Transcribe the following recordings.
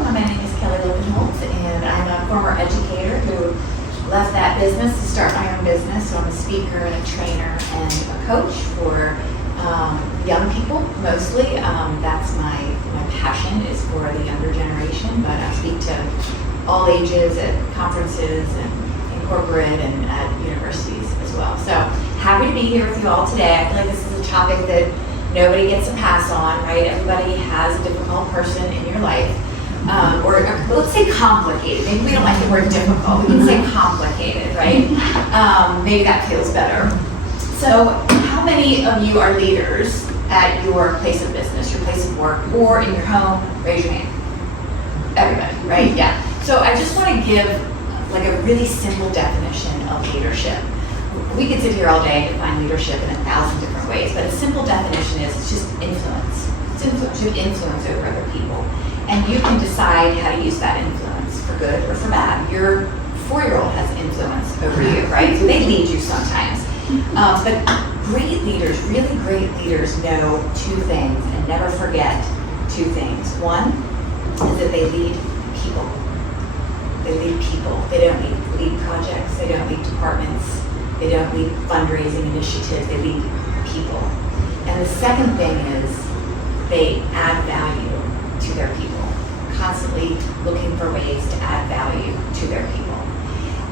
my name is Kelly Lopenholt, and I'm a former educator who left that business to start my own business. So I'm a speaker and a trainer and a coach for young people mostly. That's my passion is for the younger generation, but I speak to all ages at conferences and in corporate and at universities as well. So happy to be here with you all today. I feel like this is a topic that nobody gets a pass on, right? Everybody has a difficult person in your life. Or let's say complicated. Maybe we don't like the word difficult. We can say complicated, right? Maybe that feels better. So how many of you are leaders at your place of business, your place of work, or in your home? Raise your hand. Everybody, right? Yeah. So I just want to give like a really simple definition of leadership. We could sit here all day and define leadership in 1,000 different ways, but a simple definition is it's just influence. It's influence. You have influence over other people. And you can decide how to use that influence for good or for bad. Your 4-year-old has influence over you, right? So they lead you sometimes. But great leaders, really great leaders know 2 things and never forget 2 things. One is that they lead people. They lead people. They don't lead projects. They don't lead departments. They don't lead fundraising initiatives. They lead people. And the second thing is they add value to their people, constantly looking for ways to add value to their people.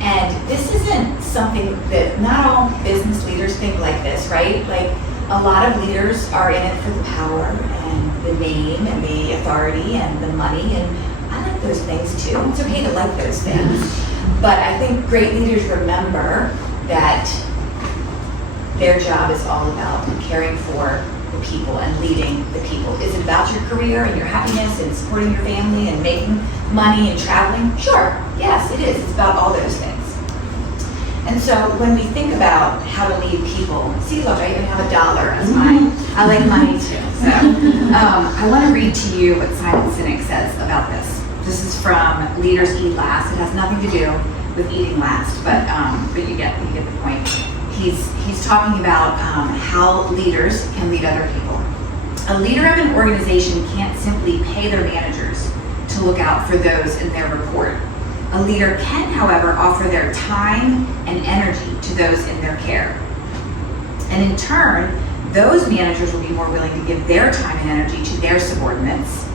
And this isn't something that not all business leaders think like this, right? Like a lot of leaders are in it for the power and the name and the authority and the money, and I like those things too. It's okay to like those things. But I think great leaders remember that their job is all about caring for the people and leading the people. Is it about your career and your happiness and supporting your family and making money and traveling? Sure, yes, it is. It's about all those things. And so when we think about how to lead people, see, look, I even have $1 as mine. I like money too. So I want to read to you what Simon Sinek says about this. This is from Leaders Eat Last. It has nothing to do with eating last, but you get the point. He's talking about how leaders can lead other people. A leader of an organization can't simply pay their managers to look out for those in their report. A leader can, however, offer their time and energy to those in their care. And in turn, those managers will be more willing to give their time and energy to their subordinates.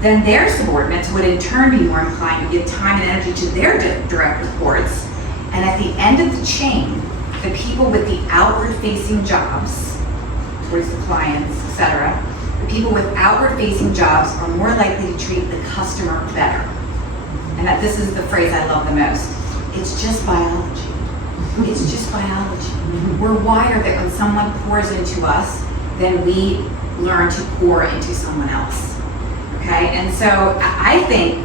Then their subordinates would in turn be more inclined to give time and energy to their direct reports. And at the end of the chain, the people with the outward-facing jobs, towards the clients, etc., the people with outward-facing jobs are more likely to treat the customer better. And that this is the phrase I love the most. It's just biology. It's just biology. We're wired that when someone pours into us, then we learn to pour into someone else. Okay? And so I think,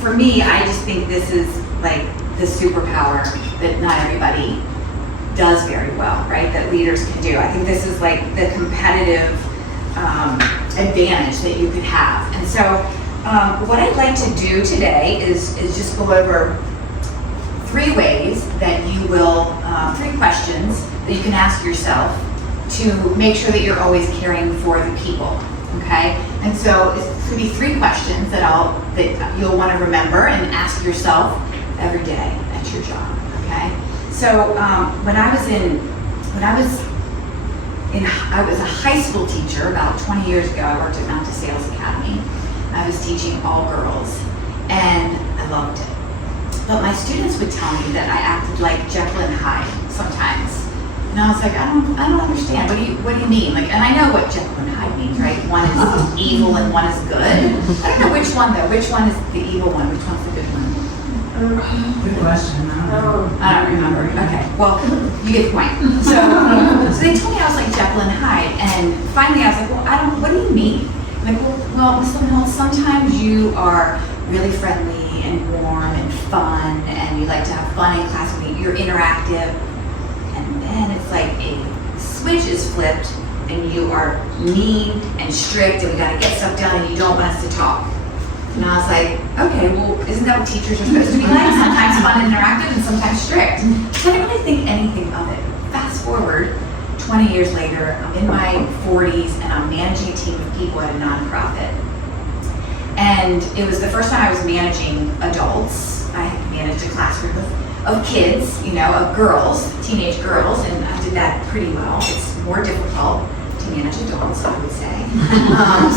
for me, I just think this is like the superpower that not everybody does very well, right? That leaders can do. I think this is like the competitive advantage that you could have. And so what I'd like to do today is just go over 3 ways that you will, 3 questions that you can ask yourself to make sure that you're always caring for the people, okay? And so it's going to be 3 questions that you'll want to remember and ask yourself every day at your job, okay? So when I was a high school teacher about 20 years ago. I worked at Mount Sales Academy. I was teaching all girls, and I loved it. But my students would tell me that I acted like Jekyll and Hyde sometimes, and I was like, I don't understand. What do you mean? Like, and I know what Jekyll and Hyde means, right? One is evil and one is good. I don't know which one though. Which one is the evil one? Which one's the good one? Good question. I don't remember. Okay, well, you get the point. So they told me I was like Jekyll and Hyde, and finally I was like, well, what do you mean? I'm like, well, Ms. Lopenholt, sometimes you are really friendly and warm and fun, and you like to have fun in class with me. You're interactive, and then it's like a switch is flipped, and you are mean and strict, and we got to get stuff done, and you don't want us to talk. And I was like, okay, well, isn't that what teachers are supposed to be like? Sometimes fun and interactive and sometimes strict. So I didn't really think anything of it. Fast forward 20 years later, I'm in my 40s and I'm managing a team of people at a nonprofit. And it was the first time I was managing adults. I had managed a classroom of kids, of girls, teenage girls, and I did that pretty well. It's more difficult to manage adults, I would say.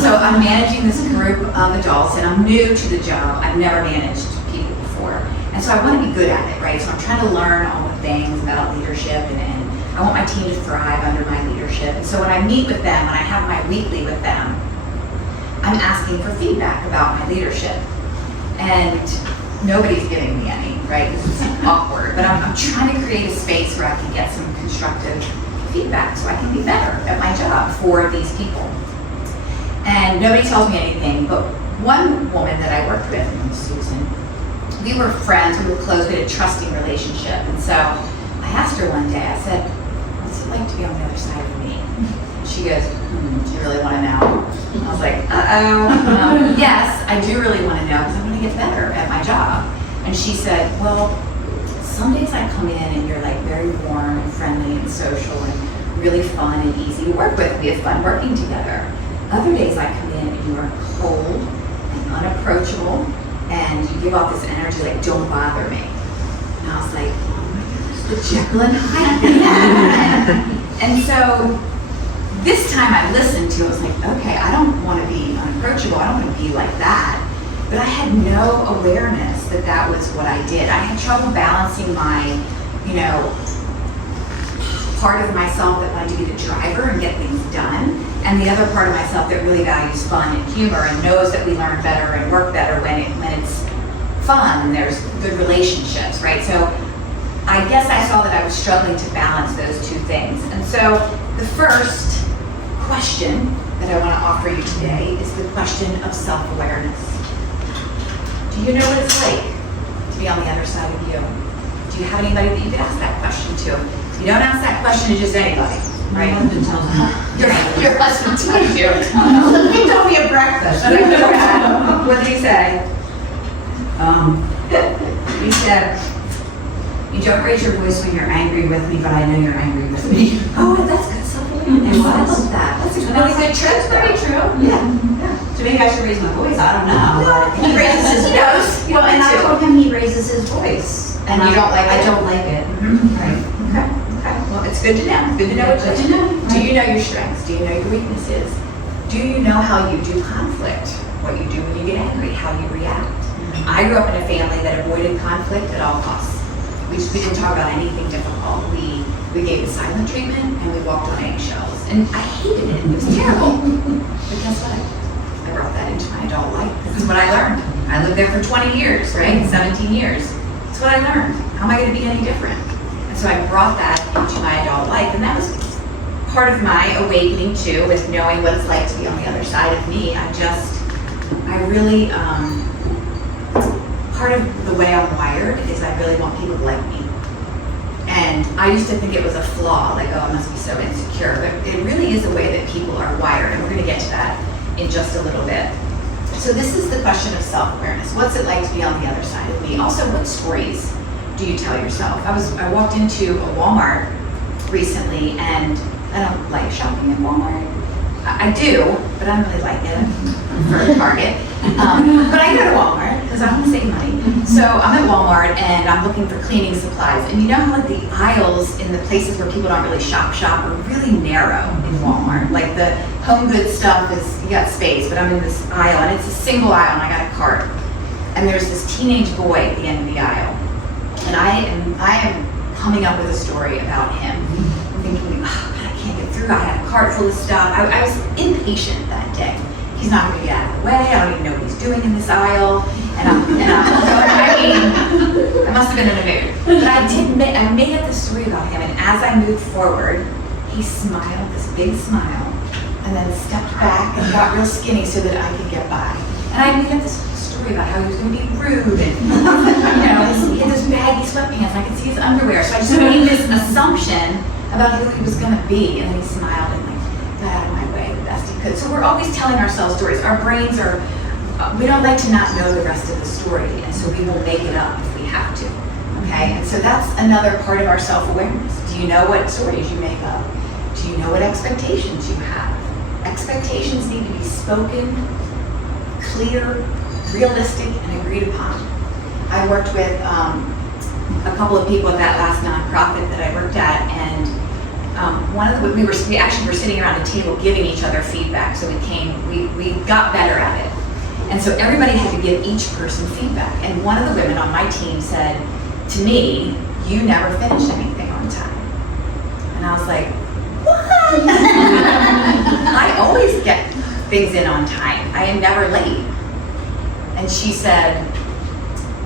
So I'm managing this group of adults, and I'm new to the job. I've never managed people before. And so I want to be good at it, right? So I'm trying to learn all the things about leadership, and I want my team to thrive under my leadership. And so when I meet with them, when I have my weekly with them, I'm asking for feedback about my leadership. And nobody's giving me any, right? This is awkward. But I'm trying to create a space where I can get some constructive feedback so I can be better at my job for these people. And nobody tells me anything, but one woman that I worked with, Susan, we were friends, we were close, we had a trusting relationship. And so I asked her one day, I said, what's it like to be on the other side of me? She goes, do you really want to know? I was like, yes, I do really want to know because I want to get better at my job. And she said, well, some days I come in and you're like very warm and friendly and social and really fun and easy to work with. We have fun working together. Other days I come in and you are cold and unapproachable and you give off this energy like, don't bother me. And I was like, oh my goodness, the Jekyll and Hyde. And so this time I listened to it, I was like, okay, I don't want to be unapproachable. I don't want to be like that. But I had no awareness that that was what I did. I had trouble balancing my, part of myself that wanted to be the driver and get things done, and the other part of myself that really values fun and humor and knows that we learn better and work better when it's fun and there's good relationships, right? So I guess I saw that I was struggling to balance those two things. And so the first question that I want to offer you today is the question of self-awareness. Do you know what it's like to be on the other side of you? Do you have anybody that you could ask that question to? You don't ask that question to just anybody, right? My husband tells me. Your husband tells you. He told me at breakfast. What did he say? He said, you don't raise your voice when you're angry with me, but I know you're angry with me. Oh, that's good self-awareness. I love that. That's a really good trick. That's very true. Yeah. So maybe I should raise my voice. I don't know. No, But he raises his voice. You don't and need I to. told him he raises his voice. And you don't like it? I don't like it. Right. Okay. Well, it's good to know. It's good to know what Good to know. Do you know your strengths? Do you know your weaknesses? Do you know how you do conflict? What you do when you get angry? How you react? I grew up in a family that avoided conflict at all costs. We didn't talk about anything difficult. We gave the silent treatment and we walked on eggshells. And I hated it. It was terrible. But guess what? I brought that into my adult life. This is what I learned. I lived there for 20 years, right? 17 years. That's what I learned. How am I going to be any different? And so I brought that into my adult life. And that was part of my awakening too, with knowing what it's like to be on the other side of me. I really, part of the way I'm wired is I really want people to like me. And I used to think it was a flaw, like, oh, I must be so insecure. But it really is the way that people are wired. And we're going to get to that in just a little bit. So this is the question of self-awareness. What's it like to be on the other side of me? Also, what stories do you tell yourself? I walked into a Walmart recently, and I don't like shopping at Walmart. I do, but I don't really like it for Target. But I go to Walmart because I want to save money. So I'm at Walmart and I'm looking for cleaning supplies. And you know how like the aisles in the places where people don't really shop are really narrow in Walmart. Like the home goods stuff is, you got space, but I'm in this aisle and it's a single aisle and I got a cart. And there's this teenage boy at the end of the aisle. And I am coming up with a story about him. I'm thinking, oh, God, I can't get through. I had a cart full of stuff. I was impatient that day. He's not going to get out of the way. I don't even know what he's doing in this aisle. I must have been in a mood. But I made up this story about him. And as I moved forward, he smiled, this big smile, and then stepped back and got real skinny so that I could get by. And I made up this story about how he was going to be rude, and he had this baggy sweatpants, and I could see his underwear. So I just made this assumption about who he was going to be, and then he smiled and got out of my way the best he could. So we're always telling ourselves stories. Our brains are, we don't like to not know the rest of the story, and so we will make it up if we have to. Okay, and so that's another part of our self-awareness. Do you know what stories you make up? Do you know what expectations you have? Expectations need to be spoken clear, realistic, and agreed upon. I worked with a couple of people at that last nonprofit that I worked at, and we actually were sitting around a table giving each other feedback. So we got better at it. And so everybody had to give each person feedback. And one of the women on my team said to me, "You never finish anything on time." And I was like, "What?" I always get things in on time. I am never late. And she said,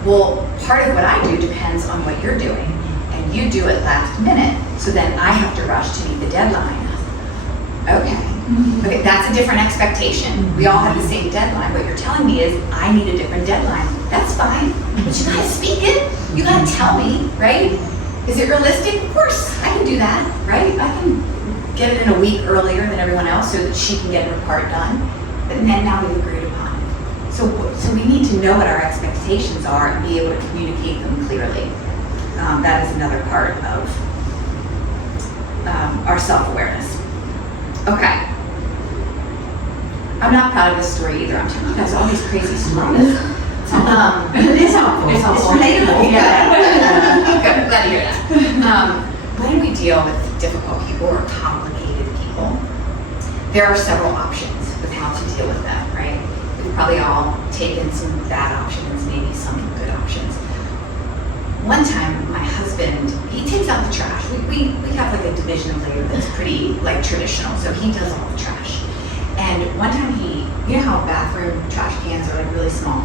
"Well, part of what I do depends on what you're doing, and you do it last minute, so then I have to rush to meet the deadline." Okay, that's a different expectation. We all have the same deadline. What you're telling me is I need a different deadline. That's fine, but you gotta speak it. You gotta tell me, right? Is it realistic? Of course, I can do that, right? I can get it in a week earlier than everyone else so that she can get her part done. But then now we've agreed upon it. So we need to know what our expectations are and be able to communicate them clearly. That is another part of our self-awareness. Okay. I'm not proud of this story either. I'm telling you guys all these crazy stories. It is helpful. It's relatable. Yeah. Good. Glad to hear that. When we deal with difficult people or complicated people, there are several options with how to deal with them, right? We've probably all taken some bad options, maybe some good options. One time, my husband, he takes out the trash. We have like a division of labor that's pretty like traditional, so he does all the trash. And one time you know how bathroom trash cans are like really small?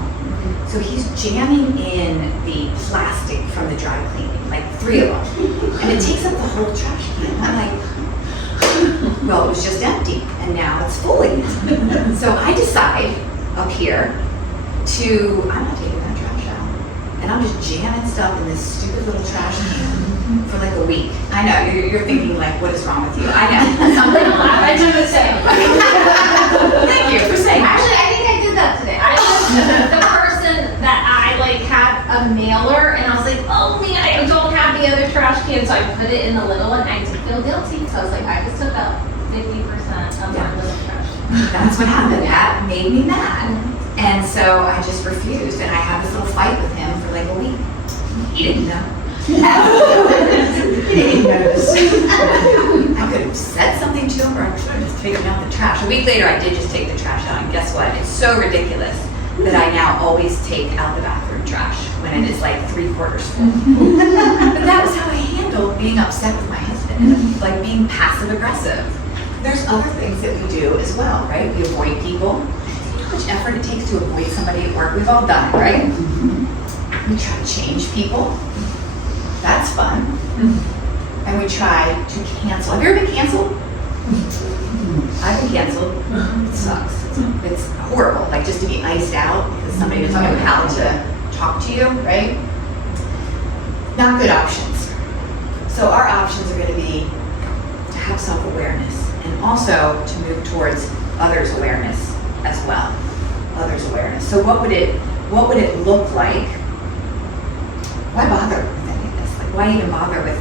So he's jamming in the plastic from the dry cleaning, like 3 of them. And it takes up the whole trash can. I'm like, well, it was just empty, and now it's full again. So I decide up here I'm not taking that trash out. And I'm just jamming stuff in this stupid little trash can for like a week. I know, you're thinking like, what is wrong with you? I know. I do the same. Thank you for saying that. Actually, I think I did that today. I was the person that I like had a mailer, and I was like, oh man, I don't have the other trash can, so I put it in the little one. I did feel guilty, so I was like, I just took out 50% of my little trash. That's what happened. That made me mad. And so I just refused, and I had this little fight with him for like a week. He didn't know. He didn't notice. I could have said something to him, or I could have just taken out the trash. A week later, I did just take the trash out, and guess what? It's so ridiculous that I now always take out the bathroom trash when it is like 3/4 full. But that was how I handled being upset with my husband, like being passive aggressive. There's other things that we do as well, right? We avoid people. You know how much effort it takes to avoid somebody at work? We've all done it, right? We try to change people. That's fun. And we try to cancel. Have you ever been canceled? I've been canceled. It sucks. It's horrible. Like just to be iced out because somebody doesn't know how to talk to you, right? Not good options. So our options are going to be to have self-awareness and also to move towards others' awareness as well. Others' awareness. So what would it look like? Why bother with any of this? Like why even bother with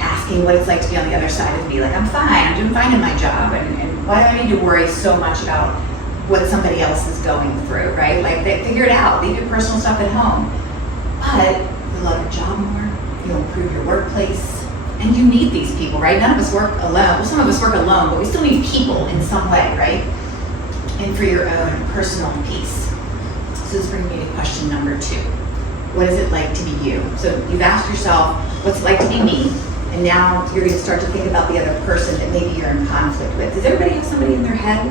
asking what it's like to be on the other side and be like, I'm fine, I'm doing fine in my job, and why do I need to worry so much about what somebody else is going through, right? Like, figure it out, leave your personal stuff at home. But you'll love your job more, you'll improve your workplace, and you need these people, right? None of us work alone. Well, some of us work alone, but we still need people in some way, right? And for your own personal peace. So this brings me to question number 2. What is it like to be you? So you've asked yourself, what's it like to be me? And now you're going to start to think about the other person that maybe you're in conflict with. Does everybody have somebody in their head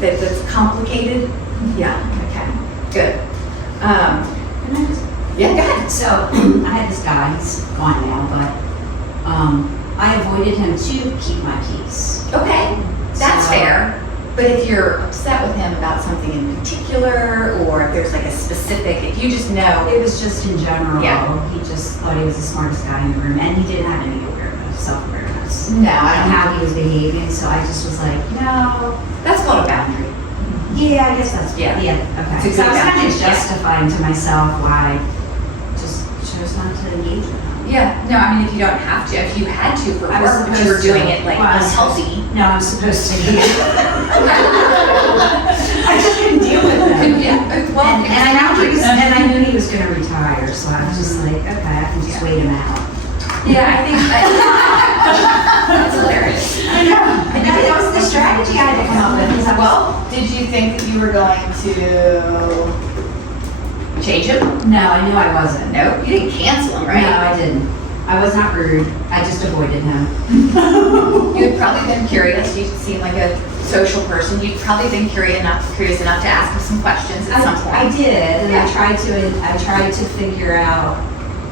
that's complicated? Yeah, okay, good. Yeah, go ahead. So I had this guy, he's gone now, but I avoided him to keep my peace. Okay, that's So- fair. But if you're upset with him about something in particular, or if there's like a specific, if you just know, It was just in general. Yeah. He just thought he was the smartest guy in the room, and he didn't have any awareness, self-awareness. no, I And don't how he was behaving, so I just was like, no. That's called a boundary. Yeah, I guess that's, Yeah. okay. It's a So I was good kind boundary, of yeah. justifying to myself why I just chose not to engage with him. Yeah, no, I mean, if you don't have to, if you had to for I was work, but you were supposed to. doing it like Well, I was unhealthy. No, I'm supposed to be. I just couldn't deal with him. Yeah, well, And I knew he was gonna retire, so I was just like, okay, I can just wait him out. yeah, I think that's hilarious. I know. And that was the strategy I had to come up with. Is I was- Well, did you think that you were going to change him? No, I knew I wasn't. No, you didn't cancel him, No, right? I didn't. I was not rude. I just avoided him. You had probably been curious. You seem like a social person. You'd probably been curious enough to ask him some questions at some point. I did, and Yeah. I tried to figure out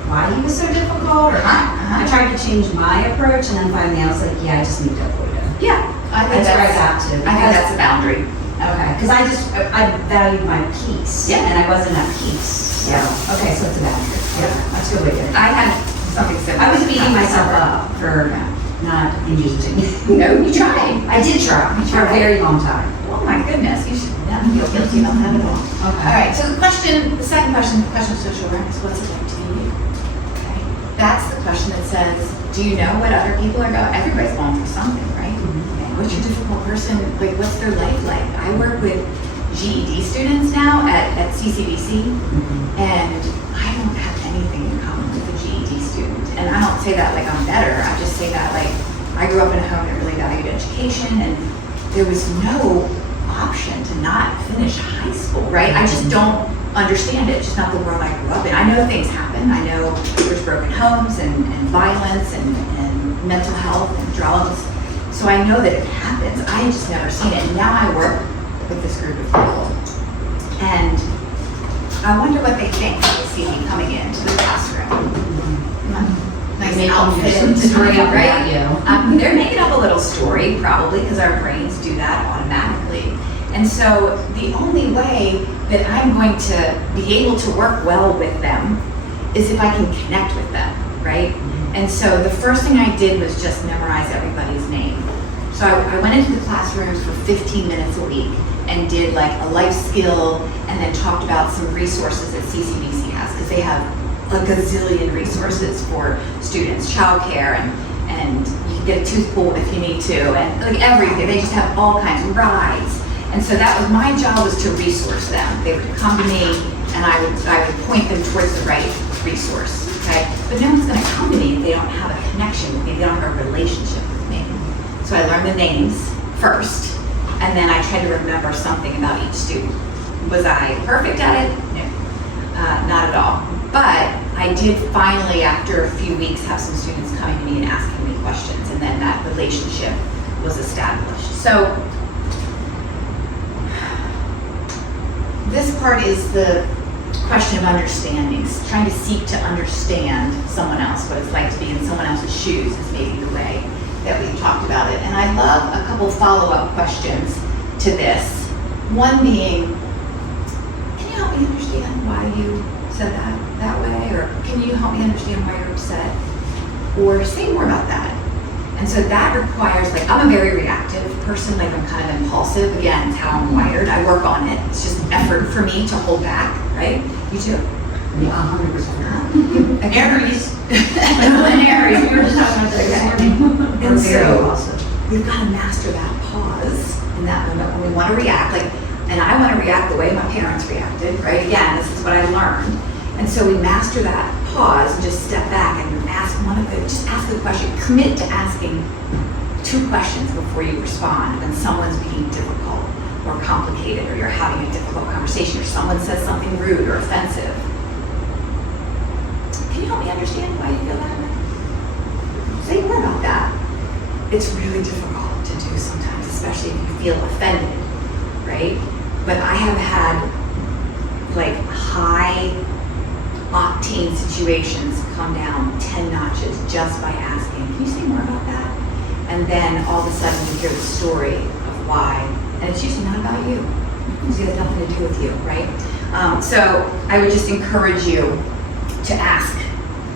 why he was so difficult, or I tried to change my approach, and then finally I was like, yeah, I just need to avoid him. Yeah, I think That's where I that's, got to. I think that's a boundary. Okay, because I valued my peace. Yeah. And I wasn't at peace. So, Yeah. okay, so it's a boundary. Yeah. That's a good way to. I had something similar. I was beating myself up for not engaging. No, you tried. I did try for a very long time. Oh my goodness, you should not feel guilty about that at all. Okay. All right, so the second question, the question of social awareness, what's it like to be you? Okay. That's the question that says, do you know what other people are going, everybody's going through something, right? Okay, what's your difficult person, like what's their life like? I work with GED students now at CCBC, and I don't have anything in common with a GED student. And I don't say that like I'm better, I just say that like, I grew up in a home that really valued education, and there was no option to not finish high school, right? I just don't understand it. It's just not the world I grew up in. I know things happen. I know there's broken homes and violence and mental health and drugs. So I know that it happens. I had just never seen it. And now I work with this group of people. And I wonder what they think when they see me coming into the classroom. Nice Making outfit, some story up right? about you. They're making up a little story, probably, because our brains do that automatically. And so the only way that I'm going to be able to work well with them is if I can connect with them, right? And so the first thing I did was just memorize everybody's name. So I went into the classrooms for 15 minutes a week and did like a life skill, and then talked about some resources that CCBC has, because they have a gazillion resources for students, childcare, and you can get a tooth pulled if you need to, and like everything. They just have all kinds of rides. And so that was my job, was to resource them. They would come to me, and I would point them towards the right resource, okay? But no one's gonna come to me if they don't have a connection with me, if they don't have a relationship with me. So I learned the names first, and then I tried to remember something about each student. Was I perfect at it? No, not at all. But I did finally, after a few weeks, have some students coming to me and asking me questions, and then that relationship was established. So this part is the question of understandings, trying to seek to understand someone else, what it's like to be in someone else's shoes is maybe the way that we've talked about it. And I love a couple follow-up questions to this. One being, can you help me understand why you said that way? Or can you help me understand why you're upset? Or say more about that. And so that requires, like, I'm a very reactive person, like I'm kind of impulsive. Again, it's how I'm wired. I work on it. It's just effort for me to hold back, right? You too. 100%. Aries. An Aries, we were just talking about that this morning. And We're very so impulsive. we've got to master that pause in that moment when we want to react. Like, and I want to react the way my parents reacted, right? Again, this is what I learned. And so we master that pause and just step back and just ask the question. Commit to asking 2 questions before you respond when someone's being difficult or complicated, or you're having a difficult conversation, or someone says something rude or offensive. Can you help me understand why you feel that way? Say more about that. It's really difficult to do sometimes, especially if you feel offended, right? But I have had like high octane situations come down 10 notches just by asking, can you say more about that? And then all of a sudden you hear the story of why, and it's usually not about you. It has nothing to do with you, right? So I would just encourage you to ask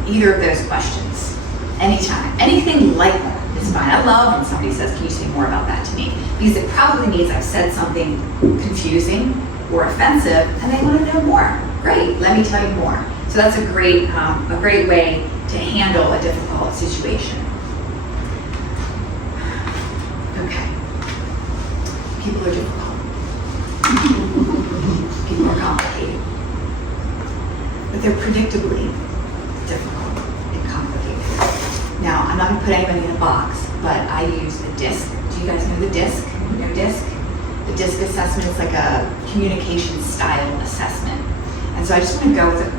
either of those questions anytime. Anything like that is fine. I love when somebody says, can you say more about that to me? Because it probably means I've said something confusing or offensive, and they want to know more. Great, let me tell you more. So that's a great way to handle a difficult situation. Okay. People are difficult. People are complicated. But they're predictably difficult and complicated. Now, I'm not going to put anybody in a box, but I use the DISC. Do you guys know the DISC? You know DISC? The DISC assessment is like a communication style assessment. And so I just want to go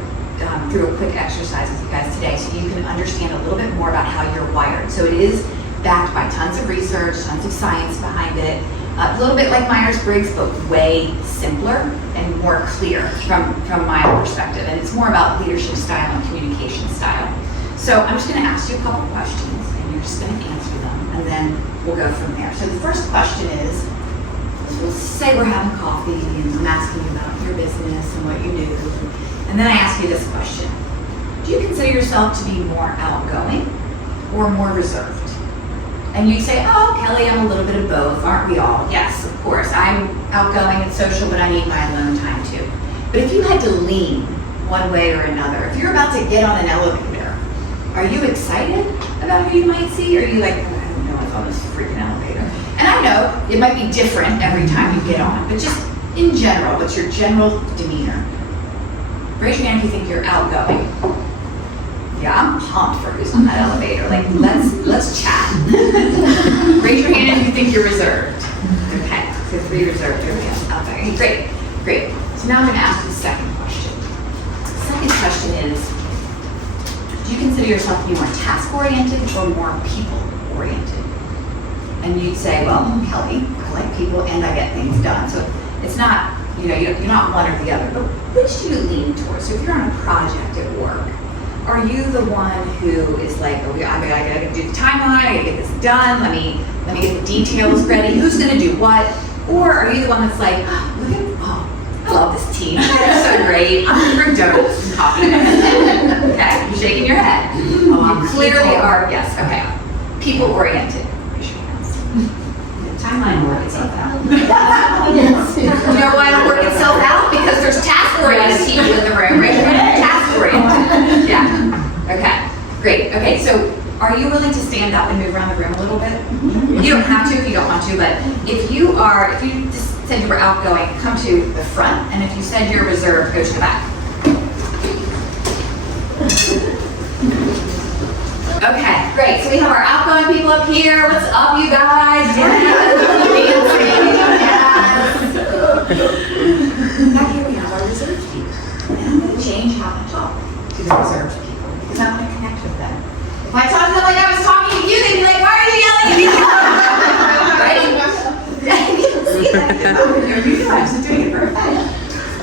through a quick exercise with you guys today so you can understand a little bit more about how you're wired. So it is backed by tons of research, tons of science behind it. A little bit like Myers-Briggs, but way simpler and more clear from my perspective. And it's more about leadership style and communication style. So I'm just going to ask you a couple questions, and you're just going to answer them, and then we'll go from there. So the first question is, we'll say we're having coffee, and I'm asking you about your business and what you do. And then I ask you this question. Do you consider yourself to be more outgoing or more reserved? And you'd say, oh, Kelly, I'm a little bit of both, aren't we all? Yes, of course. I'm outgoing and social, but I need my alone time too. But if you had to lean one way or another, if you're about to get on an elevator, are you excited about who you might see? Or are you like, oh, I don't know what's on this freaking elevator? And I know it might be different every time you get on, but just in general, what's your general demeanor? Raise your hand if you think you're outgoing. Yeah, I'm pumped for who's on that elevator. Like, let's chat. Raise your hand if you think you're reserved. Okay, so 3 reserved. Here we go. Okay, great. So now I'm going to ask you the second question. The second question is, do you consider yourself to be more task-oriented or more people-oriented? And you'd say, well, Kelly, I like people and I get things done. So it's not, you're not one or the other, but which do you lean towards? So if you're on a project at work, are you the one who is like, okay, I gotta do the timeline, I gotta get this done, let me get the details ready, who's gonna do what? Or are you the one that's like, I love this team, they're so great, I'm gonna bring donuts and coffee. Okay, you're shaking your head. You clearly are, yes, okay. People oriented. Timeline work itself out. You know why it'll work itself out? Because there's task-oriented people in the room, right? Task-oriented. Yeah. Okay. Great. Okay. So, are you willing to stand up and move around the room a little bit? You don't have to if you don't want to, but if you just said you were outgoing, come to the front, and if you said you're reserved, go to the back. Okay, great. So we have our outgoing people up here. What's up, you guys? Yes. Back here we have our reserved people. And I'm going to change how I talk to the reserved people because I want to connect with them. If I talk to them like I was talking to you, they'd be like, why are you yelling at me? Right? You guys are doing it perfect.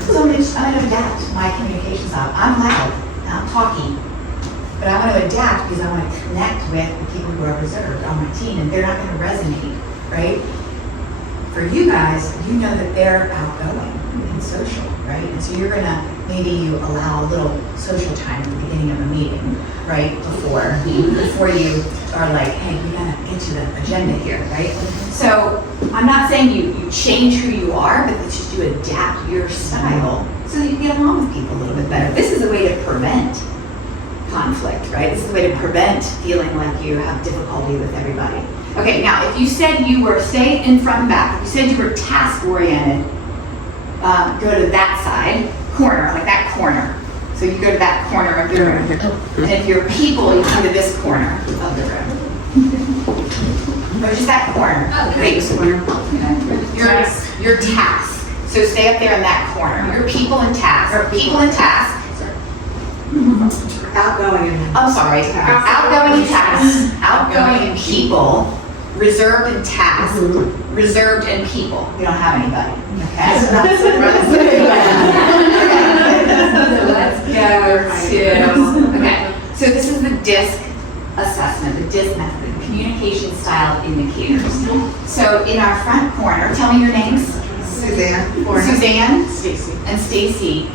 So I'm going to adapt my communication style. I'm loud. I'm talky. But I want to adapt because I want to connect with the people who are reserved on my team, and they're not going to resonate, right? For you guys, you know that they're outgoing and social, right? And so you're going to, maybe you allow a little social time at the beginning of a meeting, right? Before you are like, hey, we got to get to the agenda here, right? So I'm not saying you change who you are, but it's just you adapt your style so that you can get along with people a little bit better. This is a way to prevent conflict, right? This is a way to prevent feeling like you have difficulty with everybody. Okay, now if you said you were, stay in front and back, if you said you were task-oriented, go to that side, corner, like that corner. So you go to that corner of the room. And if you're people, you come to this corner of the room. Or just that corner. Wait, your task. So stay up there in that corner. Your people and task. Or people and task. Outgoing. I'm sorry. Outgoing and task. Outgoing and people. Reserved and task. Reserved and people. We don't have anybody. Okay. So let's go to. Okay. So this is the DISC assessment, the DISC method, the communication style indicators. So in our front corner, tell me your names. Suzanne, Stacy. and Stacy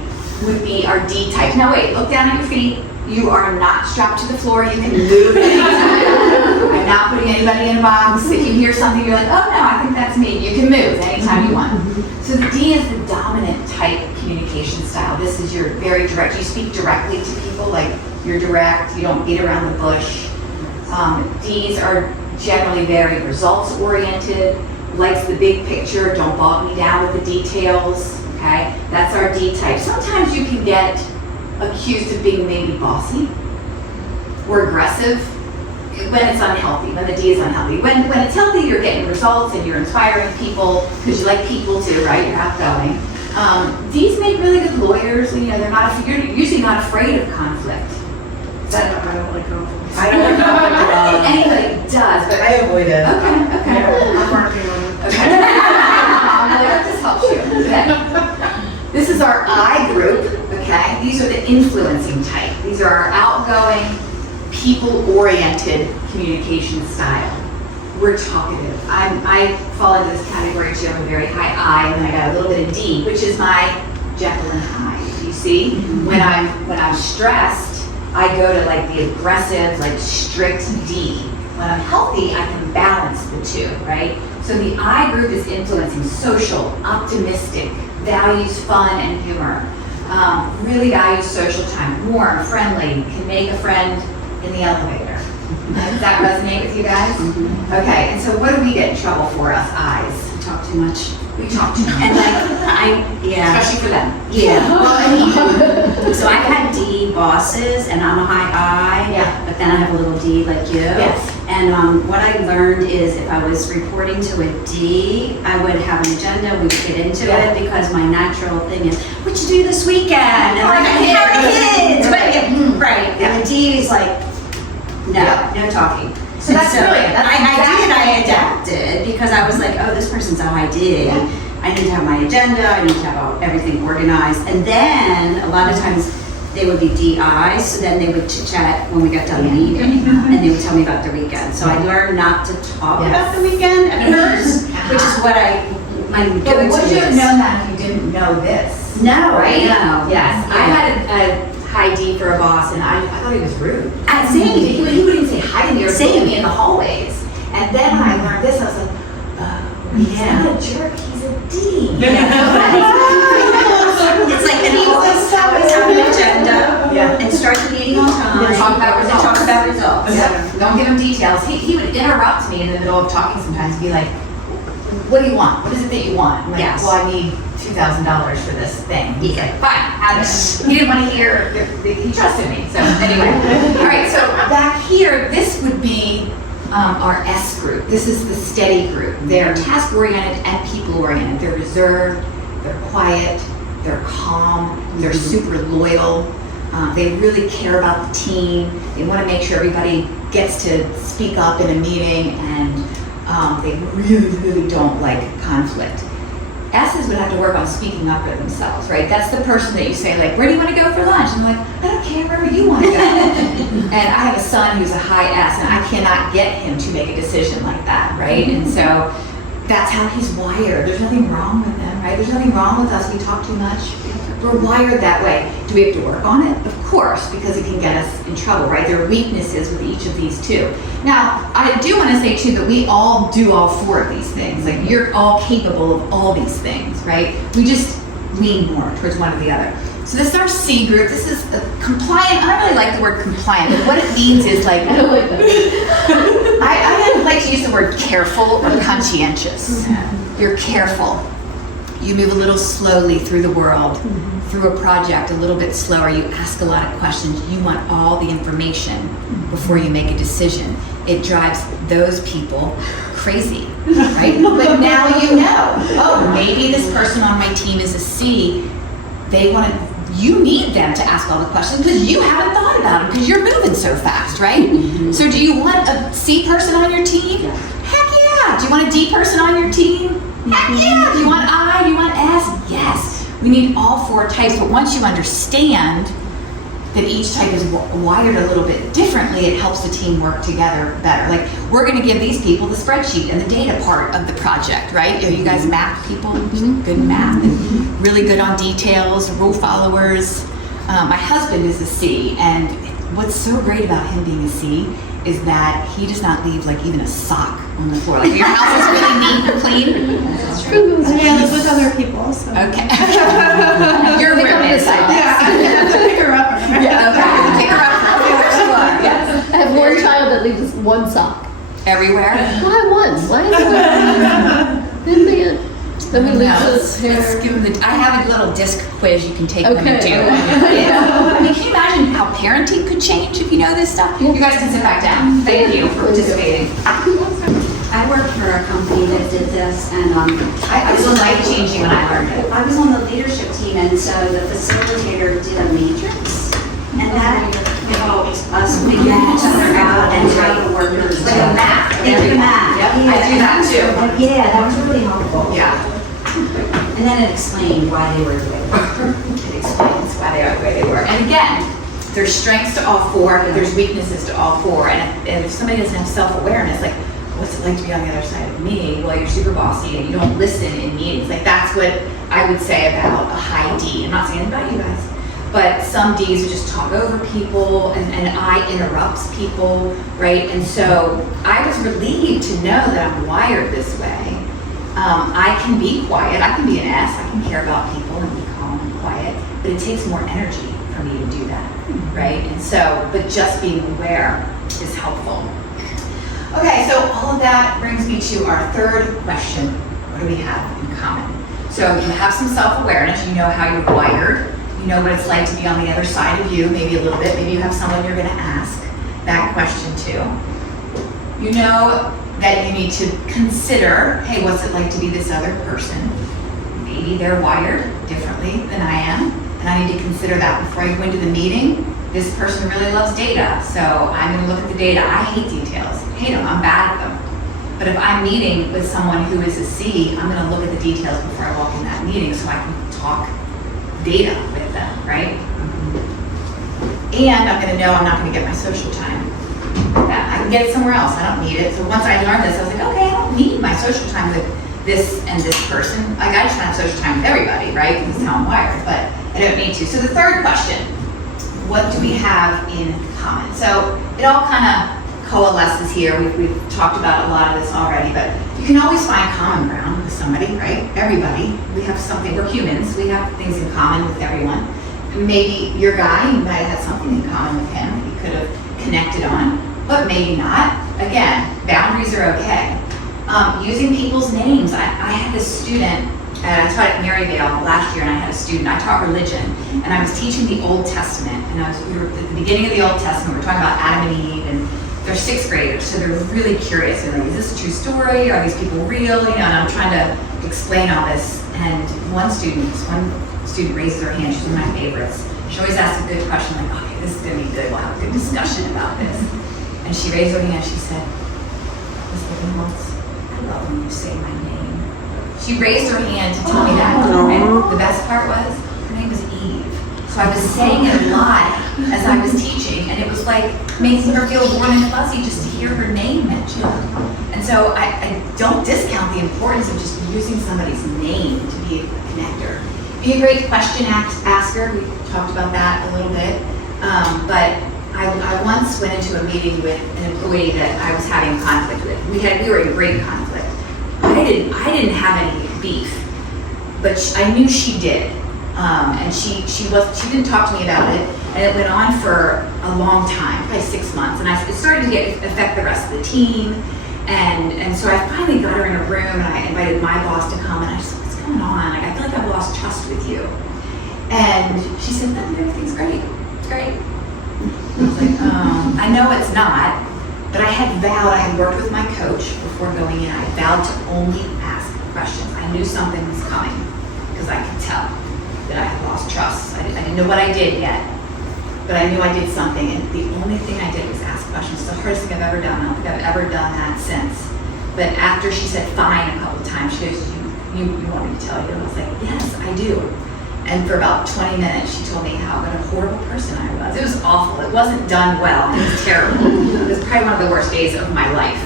would be our D type. Now wait, look down at your feet. You are not strapped to the floor. You can move at any time. I'm not putting anybody in a box. If you hear something, you're like, oh no, I think that's me. You can move anytime you want. So the D is the dominant type communication communication style. This is your very direct, you speak directly to people, like you're direct, you don't beat around the bush. Ds are generally very results oriented, likes the big picture, don't bog me down with the details, okay? That's our D type. Sometimes you can get accused of being maybe bossy or aggressive when it's unhealthy, when the D is unhealthy. When it's healthy, you're getting results and you're inspiring people because you like people too, right? You're outgoing. Ds make really good lawyers. You know, you're usually not afraid of conflict. I don't like conflict. I don't know. Anybody does, but I avoid it. okay. I'm working on it. Okay. I hope this helps you. Okay. This is our I group, okay? These are the influencing type. These are our outgoing, people-oriented communication style. We're talkative. I fall into this category too. I'm a very high I, and then I got a little bit of D, which is my Jekyll and Hyde. You see? When I'm stressed, I go to like the aggressive, like strict D. When I'm healthy, I can balance the two, right? So the I group is influencing, social, optimistic, values fun and humor, really values social time, warm, friendly, can make a friend in the elevator. Does that resonate with you guys? Okay, and so what do we get in trouble for, us I's? I talk too much. We talk too much, And like, yeah. especially for them. Yeah. So I've had D bosses, and I'm a high I, Yeah. but then I have a little D like you. Yes. And what I learned is if I was reporting to a D, I would have an agenda, we would get into Yeah. it, because my natural thing is, what you do this weekend? And like, Right. how are kids? Right. Right, Yeah. and the D is like, no, Yeah. no talking. So that's brilliant. That's I adapted, because I was like, oh, this person's a high D. Yeah. I need to have my agenda, I need to have everything organized. And then a lot of times they would be DI, so then they would chit chat when we got done meeting, and they would tell me about the weekend. So I learned not to talk Yes. about the weekend at first, which is what my But go-to would you have is. known that if you didn't know this? No, Right? no. Yes, I Yeah. had a high D for a boss, and I thought he was rude. Same. He wouldn't even say hi to me or Same. look at me in the hallways. And then when I learned this, I was like, he's Yeah. not a jerk, he's a D. It's like, and always have an agenda, Yeah. and start the meeting on time. And talk about And results. talk about results. Yep. Don't give him details. He would interrupt me in the middle of talking sometimes, be like, what do you want? What is it that you want? I'm like, Yes. well, I need $2,000 for this thing. He's Yeah. like, fine, have it. He didn't want to hear, he trusted me. So anyway, all right, so back here, this would be our S group. This is the steady group. They're task-oriented and people-oriented. They're reserved, they're quiet, they're calm, they're super loyal. They really care about the team. They want to make sure everybody gets to speak up in a meeting, and they really, really don't like conflict. S's would have to work on speaking up for themselves, right? That's the person that you say, like, where do you want to go for lunch? And I'm like, I don't care, wherever you want to go. And I have a son who's a high S, and I cannot get him to make a decision like that, right? And so that's how he's wired. There's nothing wrong with him, right? There's nothing wrong with us. We talk too much. We're wired that way. Do we have to work on it? Of course, because it can get us in trouble, right? There are weaknesses with each of these too. Now, I do want to say too that we all do all four of these things. Like, you're all capable of all these things, right? We just lean more towards one or the other. So this is our C group. This is the compliant. I don't really like the word compliant, but what it means is like, I don't like that. I like to use the word careful or conscientious. You're careful. You move a little slowly through the world, through a project a little bit slower. You ask a lot of questions. You want all the information before you make a decision. It drives those people crazy, right? But now you know, oh, maybe this person on my team is a C. You need them to ask all the questions because you haven't thought about them because you're moving so fast, right? So do you want a C person on your team? Heck yeah. Do you want a D person on your team? Heck yeah. Do you want I? Do you want S? Yes. We need all four types, but once you understand that each type is wired a little bit differently, it helps the team work together better. Like, we're going to give these people the spreadsheet and the data part of the project, right? Are you guys math people? Good in math and really good on details, rule followers. My husband is a C, and what's so great about him being a C is that he does not leave like even a sock on the floor. Like your house is really neat and clean. That's true. I mean, I live with other people, so. Okay. Your Pick up roommate. the side. Yeah, I have to pick her up. Yeah, okay. Pick her up wherever she was. Yes. I have one child that leaves one sock. Everywhere. Why one? Why is it? Then they let me leave No, this here. let's give them I have a little disc quiz you can take when you Okay, do. okay. Yeah. I mean, can you imagine how parenting could change if you know this stuff? You guys can sit back down. Thank you for participating. I worked for a company that did this, and I was life changing when I learned it. I was on the leadership team, and so the facilitator did a matrix, and that helped us figure each other out and how the workers. Like a map. Like a map. Yep, I do that too. Yeah, that was really helpful. Yeah. And then it explained why they were the way they were. It explains why they are the way they were. And again, there's strengths to all four, but there's weaknesses to all four. And if somebody doesn't have self-awareness, like, what's it like to be on the other side of me? Well, you're super bossy and you don't listen in meetings. Like, that's what I would say about a high D. I'm not saying about you guys. But some Ds would just talk over people, and I interrupts people, right? And so I was relieved to know that I'm wired this way. I can be quiet, I can be an S, I can care about people and be calm and quiet, but it takes more energy for me to do that, right? And so, but just being aware is helpful. Okay, so all of that brings me to our third question. What do we have in common? So you have some self-awareness, you know how you're wired, you know what it's like to be on the other side of you, maybe a little bit, maybe you have someone you're gonna ask that question to. You know that you need to consider, hey, what's it like to be this other person? Maybe they're wired differently than I am, and I need to consider that before I go into the meeting. This person really loves data, so I'm gonna look at the data. I hate details, hate them, I'm bad at them. But if I'm meeting with someone who is a C, I'm gonna look at the details before I walk in that meeting so I can talk data with them, right? And I'm gonna know I'm not gonna get my social time. That I can get it somewhere else, I don't need it. So once I learned this, I was like, okay, I don't need my social time with this and this person. Like, I just want to have social time with everybody, right? Because this is how I'm wired, but I don't need to. So the third question, what do we have in common? So it all kind of coalesces here. We've talked about a lot of this already, but you can always find common ground with somebody, right? Everybody. We have something, we're humans, we have things in common with everyone. Maybe your guy, you might have had something in common with him that you could have connected on, but maybe not. Again, boundaries are okay. Using people's names. I had this student, I taught at Maryvale last year, and I had a student, I taught religion, and I was teaching the Old Testament, and we were at the beginning of the Old Testament, we were talking about Adam and Eve, and they're sixth graders, so they're really curious. They're like, is this a true story? Are these people real? You know, and I'm trying to explain all this, and one student raises her hand. She's one of my favorites. She always asks a good question, like, okay, this is gonna be good. We'll have a good discussion about this. And she raised her hand. She said, Miss Livingholtz, I love when you say my name. She raised her hand to tell me that. And the best part was, her name was Eve. So I was saying it a lot as I was teaching, and it was like making her feel warm and fuzzy just to hear her name mentioned. And so I don't discount the importance of just using somebody's name to be a connector. Be a great question asker. We talked about that a little bit. But I once went into a meeting with an employee that I was having conflict with. We were in great conflict. I didn't have any beef, but I knew she did. And she didn't talk to me about it, and it went on for a long time, probably 6 months. And it started to affect the rest of the team. And so I finally got her in a room, and I invited my boss to come, and I said, what's going on? Like, I feel like I've lost trust with you. And she said, no, everything's great. It's great. I was like, I know it's not, but I had worked with my coach before going in. I vowed to only ask questions. I knew something was coming because I could tell that I had lost trust. I didn't know what I did yet, but I knew I did something, and the only thing I did was ask questions. It's the hardest thing I've ever done. I don't think I've ever done that since. But after she said fine a couple of times, she goes, you want me to tell you? I was like, yes, I do. And for about 20 minutes, she told me what a horrible person I was. It was awful. It wasn't done well. It was terrible. It was probably one of the worst days of my life,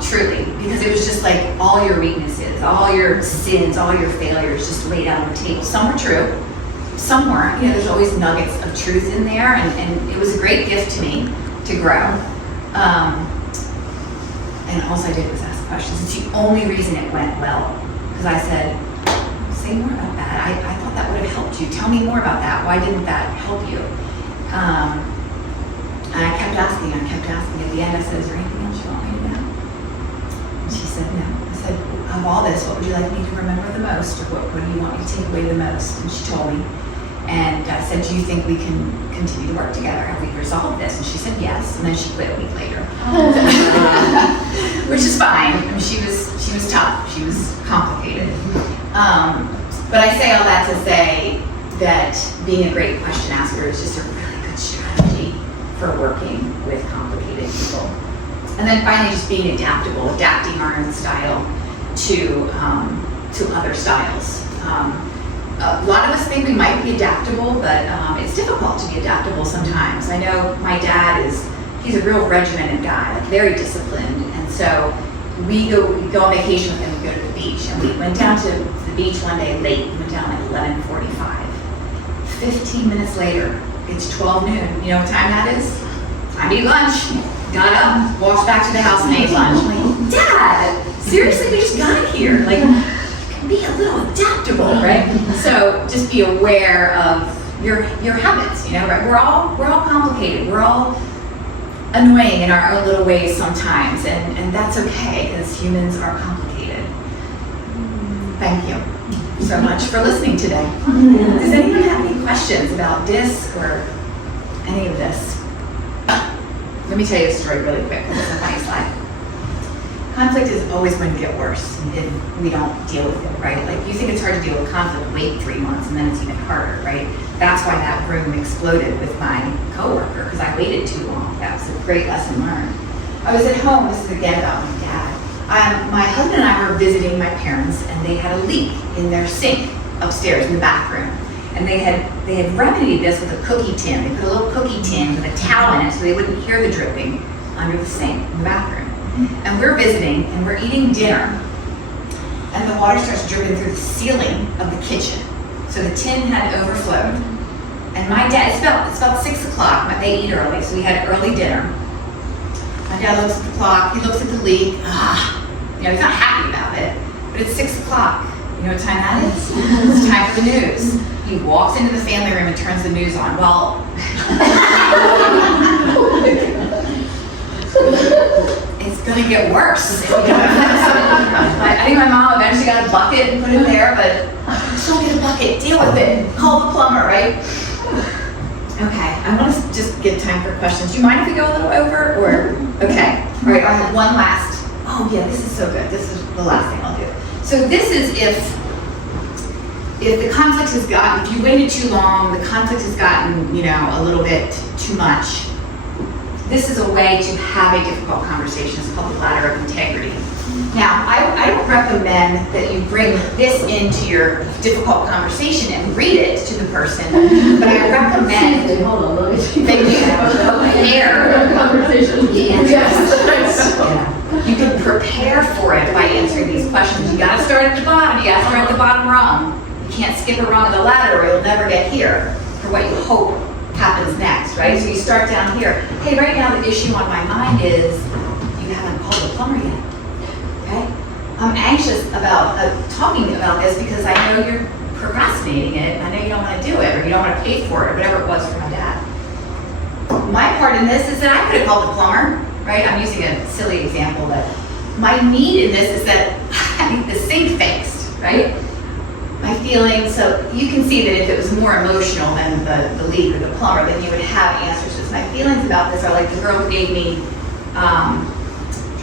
truly, because it was just like all your weaknesses, all your sins, all your failures just laid out on the table. Some were true, some weren't. You know, there's always nuggets of truth in there, and it was a great gift to me to grow. And all I did was ask questions. It's the only reason it went well. Because I said, say more about that. I thought that would have helped you. Tell me more about that. Why didn't that help you? And I kept asking. At the end, I said, is there anything else you want me to know? And she said, no. I said, of all this, what would you like me to remember the most? Or what do you want me to take away the most? And she told me. And I said, do you think we can continue to work together? Have we resolved this? And she said, yes. And then she quit a week later. Which is fine. I mean, she was tough. She was complicated. But I say all that to say that being a great question asker is just a really good strategy for working with complicated people. And then finally, just being adaptable, adapting our own style to other styles. A lot of us think we might be adaptable, but it's difficult to be adaptable sometimes. I know my dad he's a real regimented guy, like very disciplined, and so we go on vacation with him, we go to the beach, and we went down to the beach one day late. We went down like 11:45. 15 minutes later, it's 12 noon. You know what time that is? Time to eat lunch. Got up, walked back to the house and ate lunch. I'm like, Dad, seriously, we just got here. Like, be a little adaptable, right? So just be aware of your habits, you know, right? We're all complicated. We're all annoying in our own little ways sometimes, and that's okay, because humans are complicated. Thank you so much for listening today. Does anyone have any questions about DISC or any of this? Let me tell you a story really quick. This is a funny slide. Conflict is always going to get worse if we don't deal with it, right? Like, you think it's hard to deal with conflict, wait 3 months, and then it's even harder, right? That's why that room exploded with my coworker, because I waited too long. That was a great lesson learned. I was at home, this is again about my dad. My husband and I were visiting my parents, and they had a leak in their sink upstairs in the bathroom. And they had remedied this with a cookie tin. They put a little cookie tin with a towel in it so they wouldn't hear the dripping under the sink in the bathroom. And we're visiting, and we're eating dinner, and the water starts dripping through the ceiling of the kitchen. So the tin had overflowed. And my dad, it's about 6 o'clock, they eat early, so we had early dinner. My dad looks at the clock, he looks at the leak, you know, he's not happy about it, but it's 6 o'clock. You know what time that is? It's time for the news. He walks into the family room and turns the news on. Well, it's gonna get worse. I think my mom eventually got a bucket and put it there, but just don't get a bucket, deal with it. Call the plumber, right? Okay, I want to just get time for questions. Do you mind if we go a little over, or? Okay, all right, I have one last. Oh yeah, this is so good. This is the last thing I'll do. So this is if the conflict has gotten, if you waited too long, the conflict has gotten, you know, a little bit too much. This is a way to have a difficult conversation. It's called the ladder of integrity. Now, I don't recommend that you bring this into your difficult conversation and read it to the person, but I recommend that you prepare the answers. You can prepare for it by answering these questions. You gotta start at the bottom. You gotta start at the bottom rung. You can't skip a rung of the ladder or you'll never get here for what you hope happens next, right? So you start down here. Hey, right now the issue on my mind is you haven't called the plumber yet. Okay? I'm anxious about talking about this because I know you're procrastinating it. I know you don't want to do it, or you don't want to pay for it, or whatever it was for my dad. My part in this is that I could have called the plumber, right? I'm using a silly example, but my need in this is that I need the sink fixed, right? My feelings, so you can see that if it was more emotional than the leak or the plumber, then you would have answers to this. My feelings about this are like the girl who gave me, I'm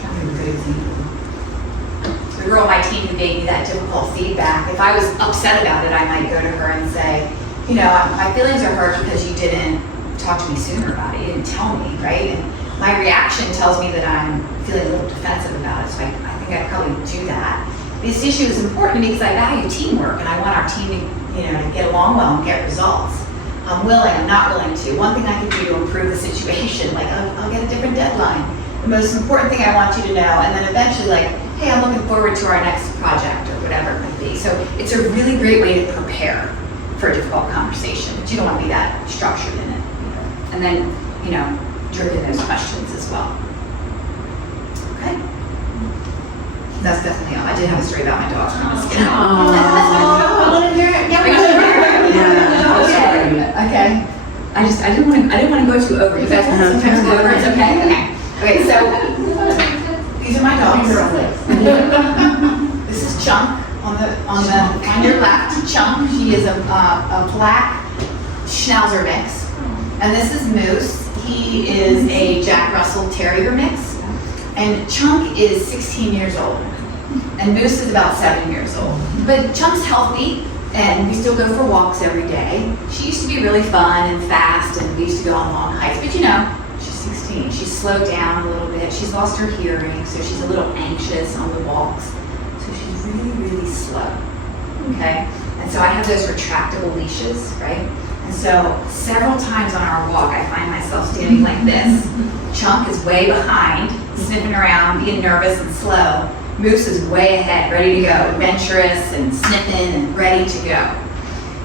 trying to remember a good example. The girl on my team who gave me that difficult feedback, if I was upset about it, I might go to her and say, you know, my feelings are hurt because you didn't talk to me sooner about it, you didn't tell me, right? And my reaction tells me that I'm feeling a little defensive about it, so I think I'd probably do that. This issue is important to me because I value teamwork and I want our team to, you know, to get along well and get results. I'm willing, I'm not willing to. One thing I can do to improve the situation, like I'll get a different deadline. The most important thing I want you to know, and then eventually like, hey, I'm looking forward to our next project or whatever it might be. So it's a really great way to prepare for a difficult conversation, but you don't want to be that structured in it. And then, you know, drip in those questions as well. Okay. That's definitely all. I did have a story about my dog. I'm just kidding. I want to hear it. Are you sure? Yeah. Okay. I didn't want to go too over. You guys want to sometimes go over, it's okay? Okay. Okay, so these are my dogs. This is Chunk on your left. Chunk, she is a black Schnauzer mix. And this is Moose. He is a Jack Russell Terrier mix. And Chunk is 16 years old. And Moose is about 7 years old. But Chunk's healthy, and we still go for walks every day. She used to be really fun and fast, and we used to go on long hikes. But you know, she's 16. She's slowed down a little bit. She's lost her hearing, so she's a little anxious on the walks. So she's really, really slow. Okay? And so I have those retractable leashes, right? And so several times on our walk, I find myself standing like this. Chunk is way behind, sniffing around, being nervous and slow. Moose is way ahead, ready to go, adventurous and sniffing and ready to go.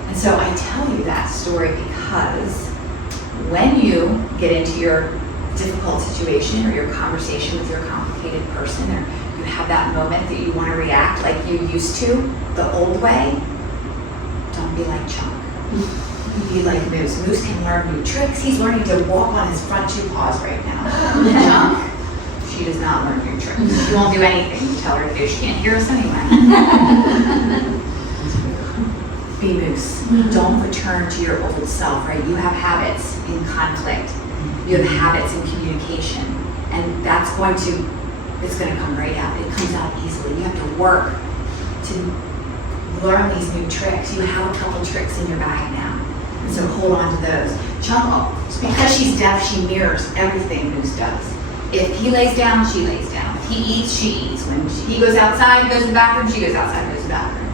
And so I tell you that story because when you get into your difficult situation or your conversation with your complicated person, or you have that moment that you want to react like you used to, the old way, don't be like Chunk. Be like Moose. Moose can learn new tricks. He's learning to walk on his front two paws right now. Chunk, she does not learn new tricks. She won't do anything you tell her to do. She can't hear us anyway. Be Moose. Don't return to your old self, right? You have habits in conflict. You have habits in communication. And it's going to come right out. It comes out easily. You have to work to learn these new tricks. You have a couple tricks in your bag now. And so hold on to those. Chunk, because she's deaf, she mirrors everything Moose does. If he lays down, she lays down. If he eats, she eats. When he goes outside, goes to the bathroom, she goes outside, goes to the bathroom.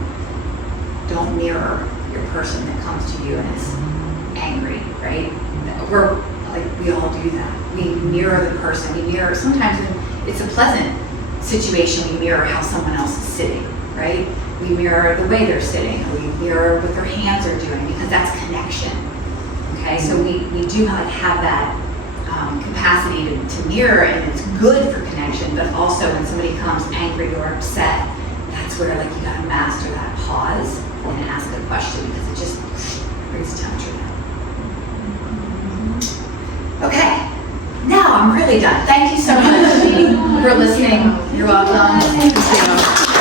Don't mirror your person that comes to you and is angry, right? We all do that. We mirror the person. We mirror, sometimes it's a pleasant situation, we mirror how someone else is sitting, right? We mirror the way they're sitting. We mirror what their hands are doing because that's connection. Okay, so we do have that capacity to mirror, and it's good for connection. But also, when somebody comes angry or upset, that's where you gotta master that pause and ask a question because it just brings temperature down. Okay, now I'm really done. Thank you so much for listening. You're welcome. Thank you.